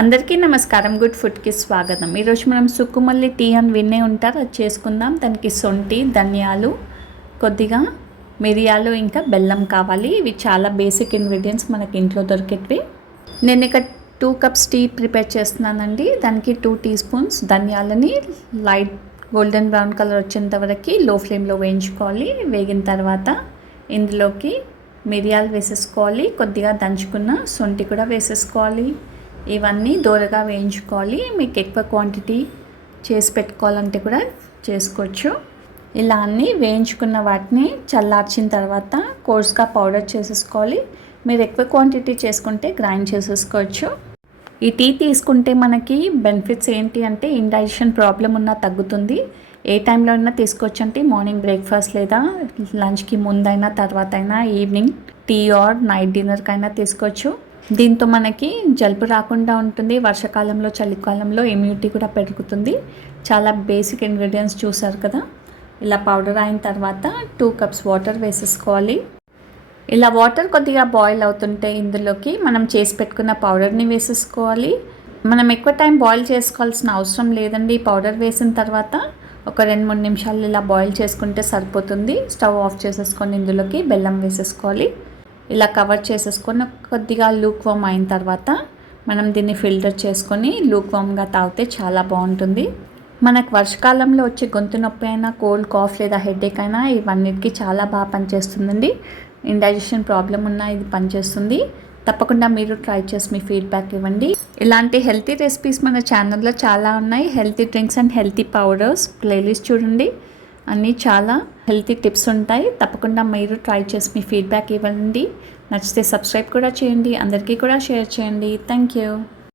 అందరికీ నమస్కారం. గుడ్ ఫుడ్కి స్వాగతం. ఈరోజు మనం సుక్కుమల్లి టీ అని వినే ఉంటారు, అది చేసుకుందాం. దానికి సొంటి, ధనియాలు, కొద్దిగా మిరియాలు, ఇంకా బెల్లం కావాలి. ఇవి చాలా బేసిక్ ఇంగ్రీడియంట్స్ మనకి ఇంట్లో దొరికేటివి. నేను ఇక్కడ 2 కప్స్ టీ ప్రిపేర్ చేస్తున్నానండి. దానికి 2 టీ స్పూన్స్ ధనియాలని లైట్ గోల్డెన్ బ్రౌన్ కలర్ వచ్చేంత వరకు లో ఫ్లేమ్లో వేయించుకోవాలి. వేగిన తర్వాత ఇందులోకి మిరియాలు వేసేసుకోవాలి, కొద్దిగా దంచుకున్న సొంటి కూడా వేసేసుకోవాలి. ఇవన్నీ దోరగా వేయించుకోవాలి. మీకు ఎక్కువ క్వాంటిటీ చేసి పెట్టుకోవాలంటే కూడా చేసుకోవచ్చు. ఇలా అన్నీ వేయించుకున్న వాటిని చల్లార్చిన తర్వాత కోర్స్గా పౌడర్ చేసేసుకోవాలి. మీరు ఎక్కువ క్వాంటిటీ చేసుకుంటే గ్రైండ్ చేసేసుకోవచ్చు. ఈ టీ తీసుకుంటే మనకి బెనిఫిట్స్ ఏంటి అంటే ఇండైజెషన్ ప్రాబ్లం ఉన్నా తగ్గుతుంది. ఏ టైంలో అయినా తీసుకోవచ్చు. అంటే మార్నింగ్ బ్రేక్ఫాస్ట్ లేదా లంచ్కి ముందైనా తర్వాత అయినా, ఈవినింగ్ టీ ఆర్ నైట్ డిన్నర్కైనా తీసుకోవచ్చు. దీంతో మనకి జలుబు రాకుండా ఉంటుంది. వర్షాకాలంలో, చలికాలంలో ఇమ్యూనిటీ కూడా పెరుగుతుంది. చాలా బేసిక్ ఇంగ్రీడియంట్స్ చూసారు కదా. ఇలా పౌడర్ అయిన తర్వాత 2 కప్స్ వాటర్ వేసేసుకోవాలి. ఇలా వాటర్ కొద్దిగా బాయిల్ అవుతుంటే ఇందులోకి మనం చేసి పెట్టుకున్న పౌడర్ని వేసేసుకోవాలి. మనం ఎక్కువ టైం బాయిల్ చేసుకోవాల్సిన అవసరం లేదండి. పౌడర్ వేసిన తర్వాత ఒక 2-3 నిమిషాలు ఇలా బాయిల్ చేసుకుంటే సరిపోతుంది. స్టవ్ ఆఫ్ చేసేసుకొని ఇందులోకి బెల్లం వేసేసుకోవాలి. ఇలా కవర్ చేసేసుకొని కొద్దిగా లూక్ వామ్ అయిన తర్వాత మనం దీన్ని ఫిల్టర్ చేసుకొని లూక్ వామ్గా తాగితే చాలా బాగుంటుంది. మనకు వర్షాకాలంలో వచ్చే గొంతు నొప్పి అయినా, కోల్డ్ కాఫ్ లేదా హెడేక్ అయినా ఇవన్నిటికీ చాలా బాగా పనిచేస్తుందండి. ఇండైజెషన్ ప్రాబ్లం ఉన్నా ఇది పనిచేస్తుంది. తప్పకుండా మీరు ట్రై చేసి మీ ఫీడ్బ్యాక్ ఇవ్వండి. ఇలాంటి హెల్తీ రెసిపీస్ మన ఛానల్లో చాలా ఉన్నాయి. Healthy drinks and healthy powders playlist చూడండి. అన్నీ చాలా హెల్తీ టిప్స్ ఉంటాయి. తప్పకుండా మీరు ట్రై చేసి మీ ఫీడ్బ్యాక్ ఇవ్వండి. నచ్చితే సబ్స్క్రైబ్ కూడా చేయండి. అందరికీ కూడా షేర్ చేయండి. Thank you.